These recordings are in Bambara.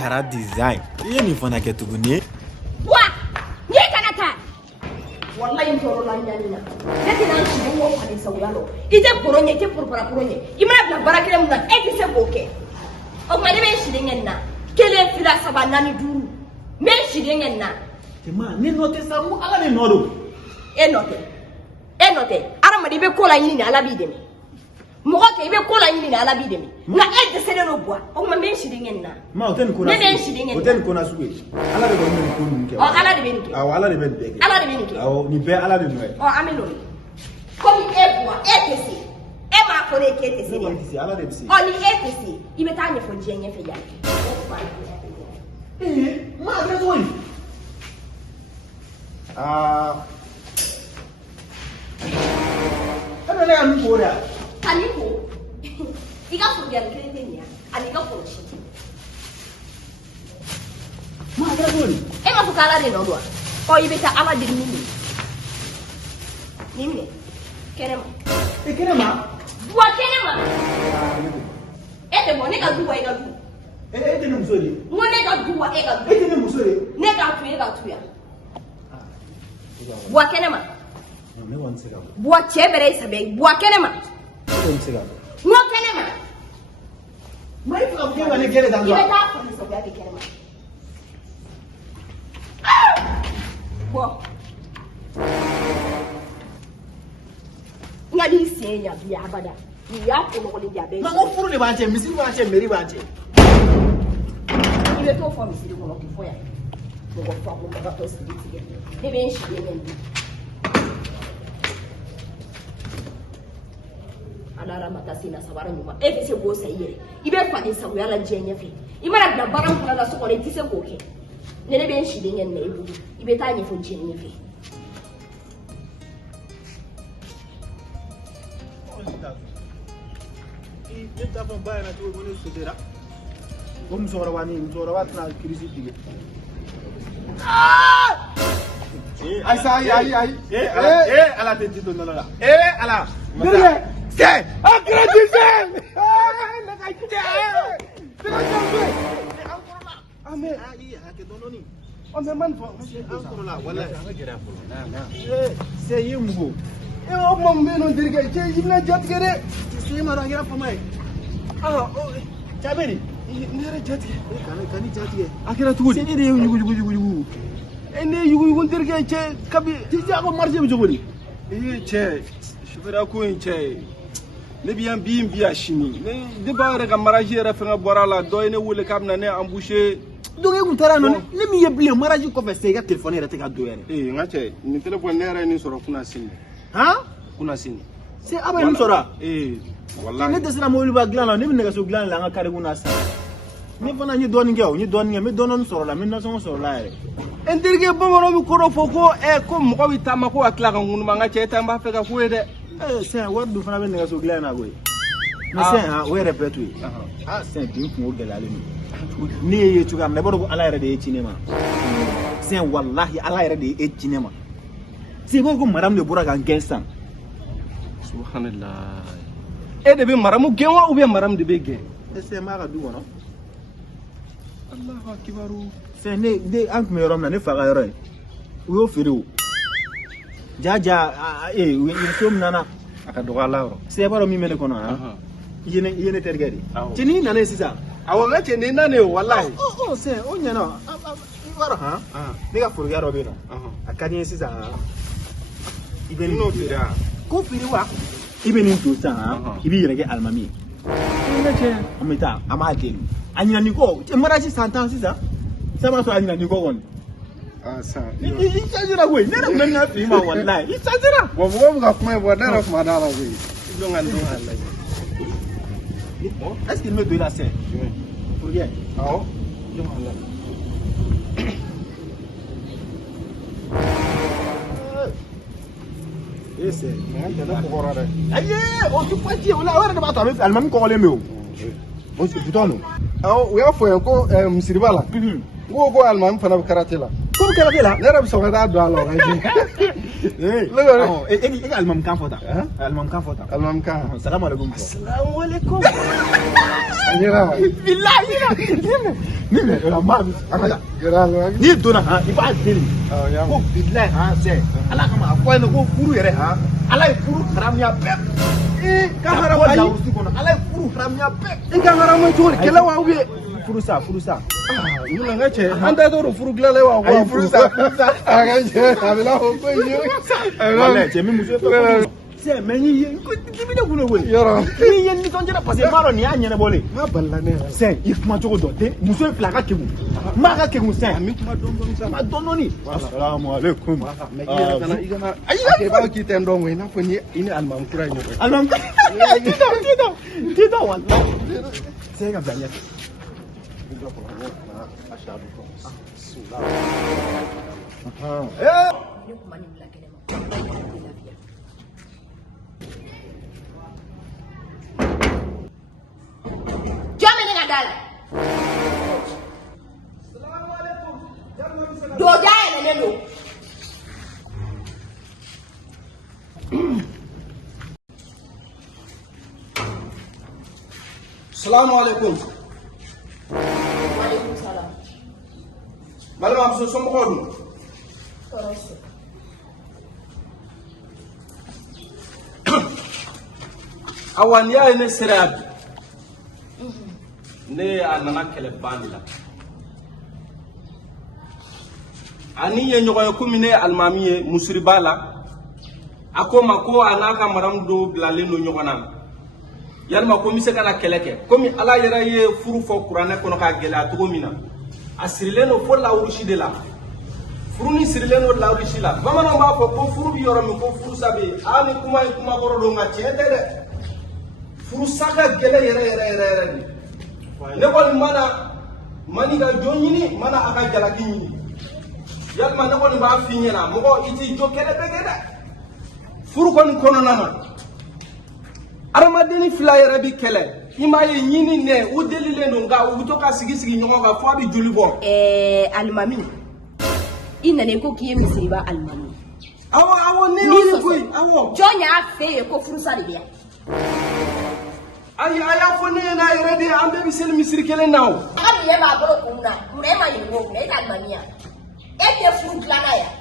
Ankara design. Ye ni fana ke tuguni. Wa! Ye kana ta. Wallahi ntoro la nyanya. Neti na nshi wo kwa ni sawalo. Ite poronye ke purpura poronye. Imana bla barakele mu na e se boke. O ma de be shi de na. Kele fila sabana ni duru. Me shi de na. Tema ni note samu ala ni nodo. Enote. Ara ma de be kola yini ni ala bi de me. Mogo ke ibe kola yini ni ala bi de me. Na e de se de no boa. O ma me shi de na. Ma hotel ko na. Hotel ko na suwe. Ala de ko ni ko ni ke. O ala de be ni ke. Ala de be ni ke. Ala de be ni ke. Ni be ala de no. O amelo. Comme e boa, e tesi. E ma ko le ke tesi. Ala de si. O ni e tesi. Ibe ta nye fo jenye fe ya. Ma adre ko ni. Ana le am ko da. Kaniko. Iga fu ya krete ni. Ani ga ko shi. Ma adre ko ni. E ma fu kala de no do. O ibe ta ala de ni. Nimne. Kenema. E kenema. Bua kenema. E de mo ne ga duwa e ga du. E de no musori. Mo ne ga duwa e ga du. E de no musori. Ne ga tu e ga tu ya. Bua kenema. Me wan se ga. Bua chebere isabe. Bua kenema. Ko se ga. No kenema. Mai fa ke wani gere dan Ibe ba. ta ko ni so ya ke kenema. Bua. Ngadi senya biya abada. Ya ko no le jabe. Ma ko furu le ba che, misi ba che, meri ba che. Ibe to fo mi siri ko no ke fo ya. Mo ko fa ko ba to siri siri. De ben shi de men. Alara mata sina sabara nyuma. E se go sayire. Ibe kwa ni sabu yala jenye fe. Imara da baran kula da so ko le ti se go ke. Ne de ben shi de nyen na ebu. Ibe ta nye fo jenye fe. Ita ban bayana to wani su dira. Ko mu sora wani na kirisi dige. Ai sai ai. Ala te jito nala. Ala. Dire. Se, akrediten. La kai kide. Ame ai ke dononi. On me man fo. Ankoro la wala. Se yimgo. E o mom be no dirge che yimna jat gere. Se mara gira famai. Jaberi. Nere jat ge. Kani jat ge. Akira tugu. Se ide yugu. Ene yugu dirge che kabi. Ti jago marje bu jogori. Che. Shufera ko in che. Ne biyan biya shini. Ne de ba re ga maraji re fenga borala do ene wule kabna ne emboucher. Donc e kuntara non ne mi yeble maraji ko fe se ga telephone re te ga do yere. Ngache ni telephone nere ni soro kuna sini. Ha? Kuna sini. Se aba ni sora. Wallahi. Ne desira mo liba glan la ne mi ne ga so glan la nga kare kuna sa. Ni fana ni doni nge me donon soro la mi na so soro la yere. Endirge bongoro bi koro foko ko mo ko bitama ko akla kan ngunu manga cheta mba fe ka ko de. C'est un word du fana be ne ga so glan na go. Mais c'est un we répète oui. C'est din ko de la lemi. Ni ye tuga me bodo ala yere de e cinema. C'est wallahi ala yere de e cinema. C'est ko madame de Bouraga Gensan. Subhanallah. E de be maramu genwa ou bien maram de be gen. C'est mara du wono. Allahu akbaru. C'est ne de ank me rom na ne faga yoro. Wo fere jaja we tom nana Aka do ala ro. c'est baro mi mene kono ha. Yene tergadi. Tini nana sisa. Awo ngache ni nane wallahi. C'est on nyana. Baro ha. Ne ga furga ro be no. Akani sisa. Ibeni no tira. Ko firi wa ibeni to sa ibi yere ke almami. Ngache Amita amate. Anyina niko maraji santan sisa. Sama so anyina niko won. sa. Isajira we ne na na fi ma wallahi. Isajira. Bo ga kuma bo dara kuma dara we. Dongan Allah. Est-ce qu'il me doit la scène? Pour rien. Awo. Allah. C'est ngana ko gorare. aye o tu pati wala wala da bata al mami ko le me o c'est putain no Awo we afo ko musiribala. Go alman fana karate la. ko kɛla ne yɛrɛ bɛ sɔn ka taa don a la o ka e ka alimamikan fɔ tan alimamikan fɔ tan alimamukan salamu alaikum salamu alaikum bilahi ni n'i donna i b'a deli ko bilahi sɛ ala kama a fɔ ko furu yɛrɛ ala ye furu haramuya bɛɛ ka haramu ayi ala ye furu haramuya bɛɛ i ka haramu cogo di kɛlɛ wa ou bien furusa mun ka cɛ an tɛ to furu dilanlen wa ayi furusa a ka cɛ a bɛ n'a fɔ ko walayi cɛ min muso fɛ c'est mais ni dimi ne kulo wele yɔrɔ ni ye nisɔndiya parce que n b'a dɔn nin y'a ɲɛnabɔlen n'a balila ne yɛrɛ c'est i kuma cogo dɔn den muso in fila ka kegun n b'a ka kegun c'est a min kuma dɔɔni sa kuma dɔɔni assalamu alaikum mais i kana i b'a k'i tɛ n dɔn koyi i n'a fɔ i ni alimamu kura ye ɲɔgɔn ye alimamu tida walayi c'est ka bila ɲɛfɛ salamu alaikum balimamuso somɔgɔw dun awa n'i y'a ye ne sera yan bi ne a nana kɛlɛban de la ani ye ɲɔgɔn ye komi ne ye alimami ye musiri b'a la a ko ma ko a n'a ka maramu dɔw bilalen don ɲɔgɔn na yalima ko n bɛ se ka na kɛlɛ kɛ komi ala yɛrɛ ye furu fɔ kuranɛ kɔnɔ k'a gɛlɛya cogo min na a sirilen don fo lawurusi de la furu ni sirilen don lawurusi la bamananw b'a fɔ ko furu bɛ yɔrɔ min ko furusa bɛ yen ni kuma ye kuma kɔrɔ don nka tiɲɛ tɛ dɛ furusa ka gɛlɛn yɛrɛ de ne kɔni mani ka jɔn ɲini mana a ka jalaki ɲini yalima ne kɔni b'a f'i ɲɛna mɔgɔ i t'i jɔ kɛlɛ bɛɛ kɛ dɛ furu kɔni kɔnɔna na adamadenni fila yɛrɛ bi kɛlɛ i m'a ye ɲini nɛ u delilen don nka u bɛ to ka sigi ɲɔgɔn kan fo a bɛ joli bɔ. alimami i nana ko k'i ye misiriba alimami. awɔ ne y'o koyi awɔ. jɔn y'a f'e ye ko furusa de bɛ yan. ayi a y'a fɔ ne ɲɛna yɛrɛ de an bɛɛ bɛ seli misiri kelen na o. a bi e b'a bolo kun na munna e ma ɲininka o kunna e ka alimami yan e tɛ furu dilanna yan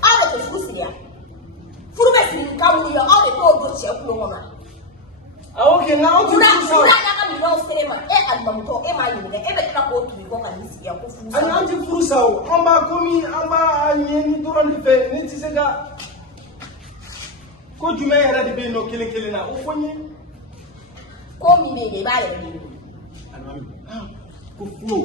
aw de tɛ furu siri yan furu bɛ siri ka wuli yan aw de t'o don cɛ kulo kɔnɔ. awɔ kɛ nka aw tɛ furu sa. munna n'a ka minɛnw sere ma e alimamutɔ e m'a ɲininka e bɛ tila k'o tugu kɔ ka n'i sigi yan ko furu sa. ayi an tɛ furu sa o an b'a komi an b'a ɲɛɲini dɔrɔn de fɛ ne tɛ se ka ko jumɛn yɛrɛ de bɛ yen nɔ kelen na o fɔ n ye. ko min bɛ yen i b'a yɛrɛ de ye. ko furu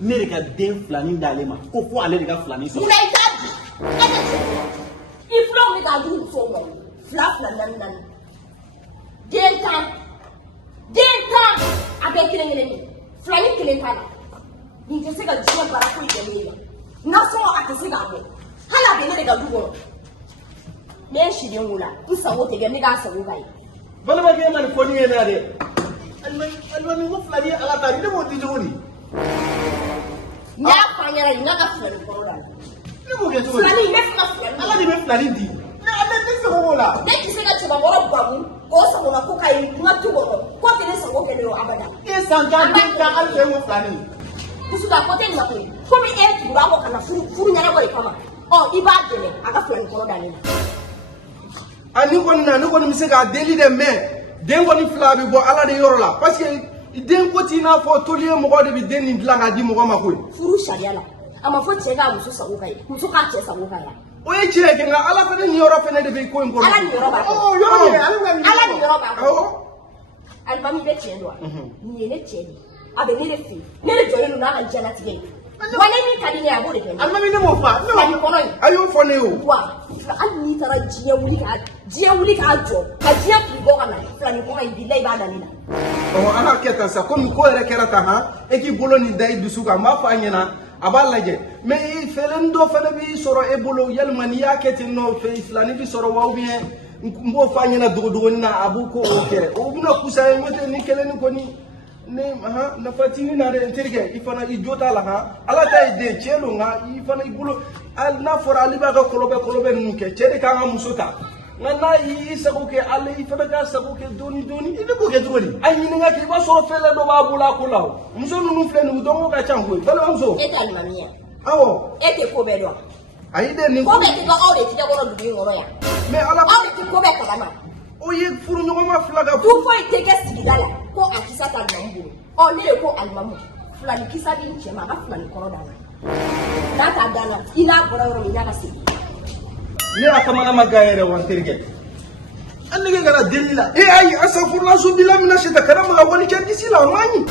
ne de ka den filanin d'ale ma ko fo ale de ka filanin sɔrɔ. munna i t'a di e tɛ tiɲɛ fɔ i filaw bɛ k'a dun musow ma fila naani den tan a bɛɛ kelen ye filanin kelen t'a la nin tɛ se ka diɲɛ baara foyi kɛ ne la nasɔngɔ a tɛ se k'a bɔ hali a bɛ ne de ka du kɔnɔ ne ye siden wula n sago tɛ kɛ ne k'a sago ka ye. balimakɛ ma nin fɔ ne ɲɛna dɛ alimami ko fila ni ala ta ne b'o di cogo di. n y'a fɔ an ɲɛna nin n'a ka filanin kɔrɔ la. ne b'o kɛ cogo di. filanin ne fɛ ka filanin. ala de bɛ filanin di. ne tɛ se k'o la. ne tɛ se ka cɛbakɔrɔ bamu k'o sagona ko ka ye n ka du kɔnɔ ko tɛ ne sago kɛ ne ye abada. e san tan den tan hali fɛ ko filanin. kusuka ko tɛ nin na koyi komi e tugura kɔ ka na furu ɲɛnabɔ de kama i b'a dɛmɛ a ka filanin kɔrɔ da ne la. ne kɔni bɛ se k'a deli dɛ mɛ den kɔni fila bɛ bɔ ala de yɔrɔ la parce que den ko t'i n'a fɔ toliye mɔgɔ de bɛ den nin dilan k'a di mɔgɔ ma koyi. furu sariya la a ma fɔ cɛ k'a muso sago ka ye muso k'a cɛ sago ka ye. o ye tiɲɛ kɛ nka ala fana nin yɔrɔ fana de bɛ ko in kɔnɔ. ala nin yɔrɔ b'a kɔnɔ. ala nin yɔrɔ b'a kɔnɔ. alimami bɛ tiɲɛ dɔn wa nin ye ne cɛ de a bɛ ne de fɛ yen ne de jɔlen don n'a ka diɲɛlatigɛ ye wa ne min ka di ne ye a b'o de kɛ. alimami ne m'o fɔ. filanin kɔnɔ ye. a y'o fɔ ne ye o. wa hali n'i taara diɲɛ wuli k'a jɔ ka diɲɛ k'i bɔ ka na filanin kɔnɔ in bilayi i b'a nali la. an ka kɛ tan sa komi ko yɛrɛ kɛra tan e k'i bolo nin da i dusu kan n b'a fɔ a ɲɛna a b'a lajɛ mɛ fɛlɛnin dɔ fana b'i sɔrɔ e bolo yalima n'i y'a kɛ ten nɔ filanin bɛ sɔrɔ wa ubiyɛn n b'o fɔ a ɲɛna dogodogonin na a b'o ko o kɛ o bɛna kusa ye n'o tɛ ni kelen ni kɔni ne nafatini na de terke ifana I jota la ha ala tay de chelo nga ifana ibulo al na fora ali ba ka kolobe nuke chede ka nga musota ngana I sako ke ale ifana ka sako ke doni ibe ko ke droni ay ni nga ke ba so fele do ba bula ko law muso nunu fle nu dongo ka chango bala muso e ta mamia awo e te ko be do ay de ni ko be ti ko ore ti ko do bi ngoro ya me ala ore ti ko be ko dama o ye furu nyogo ma flaga tu fo ite ke sigidala ko akisa ta nambu o ne ko almamu fulani kisa bi nchema ba fulani koro dana na ta dana ina bora ro ina ka sigi ne akamana magayere wan terke annige gara delila ay asafurla su bila mina shita kana maga wali kendi sila mani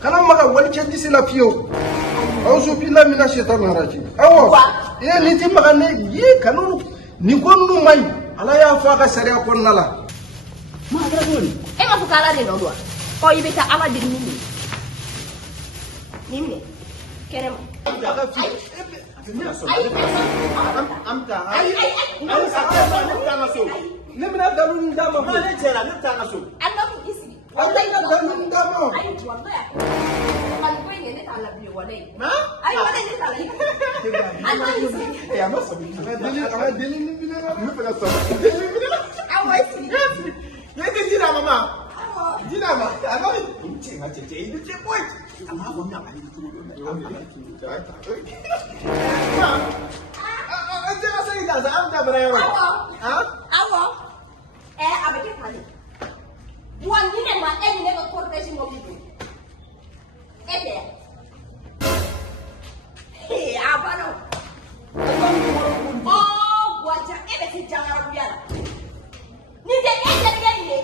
kana maga wali kendi sila pio auzu bila mina shita naraji awo ye ni ti maga ne ye kanu ni gonu mai ala ya fa ka sariya konnala ma ga doni e ma fukala de no do ko ibeta ala de nini kerema Nemina dalun dama ko ne tera ne tanga so Allah ku isi wallahi na dalun dama ai wallahi kan ko ne ta la bi wallahi ma ai wallahi ne ta la Allah isi ya ma sabi ana deli ni bina ne fela so awai isi ne ke jira mama jira ma ana ce ma ce ide ce boy amma wannan ba ni kuma Jangan saya dah sampai berapa? Awo. Abeke tadi. Buan ni ma ni ne ko korte si mo bidu. Ete. Abano. Oh, buaja ebe si jangara biara. Ni de ni.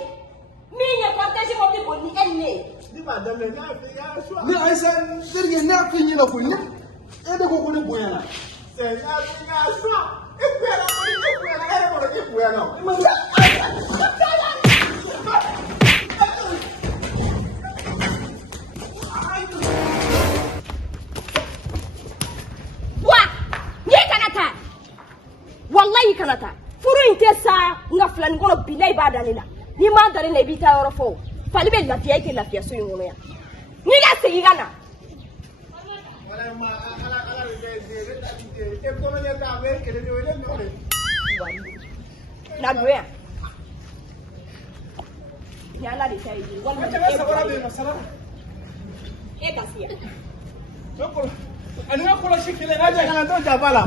Mi ne korte si mo bidu ni enne. Ni madam le na fi ya so. ni aisa derge na kunyi na kunyi ede ko kuni boyana Se ya fi ya so. Ekuela mo ni ekuela ere mo ni ekuela. Wallahi kanata furu inte sa nga fulani ngono bilay ba dalila ni ma dalila bi ta yoro fo fali be lafiya ke lafiya so ngono ya ni ga sigi gana Wala ma ala de da de e ko nya ta be ke de wele no de. na doya ya la de tayi wallahi Jangan sabara be masala e gaskiya Dokol ani ko la shikile na jangan to jabala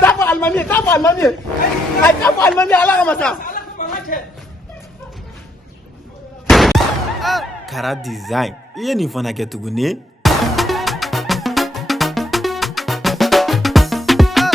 tafu almami ay tafu almami ala ga masa Kara design. Iye ni fana kɛ tuguni.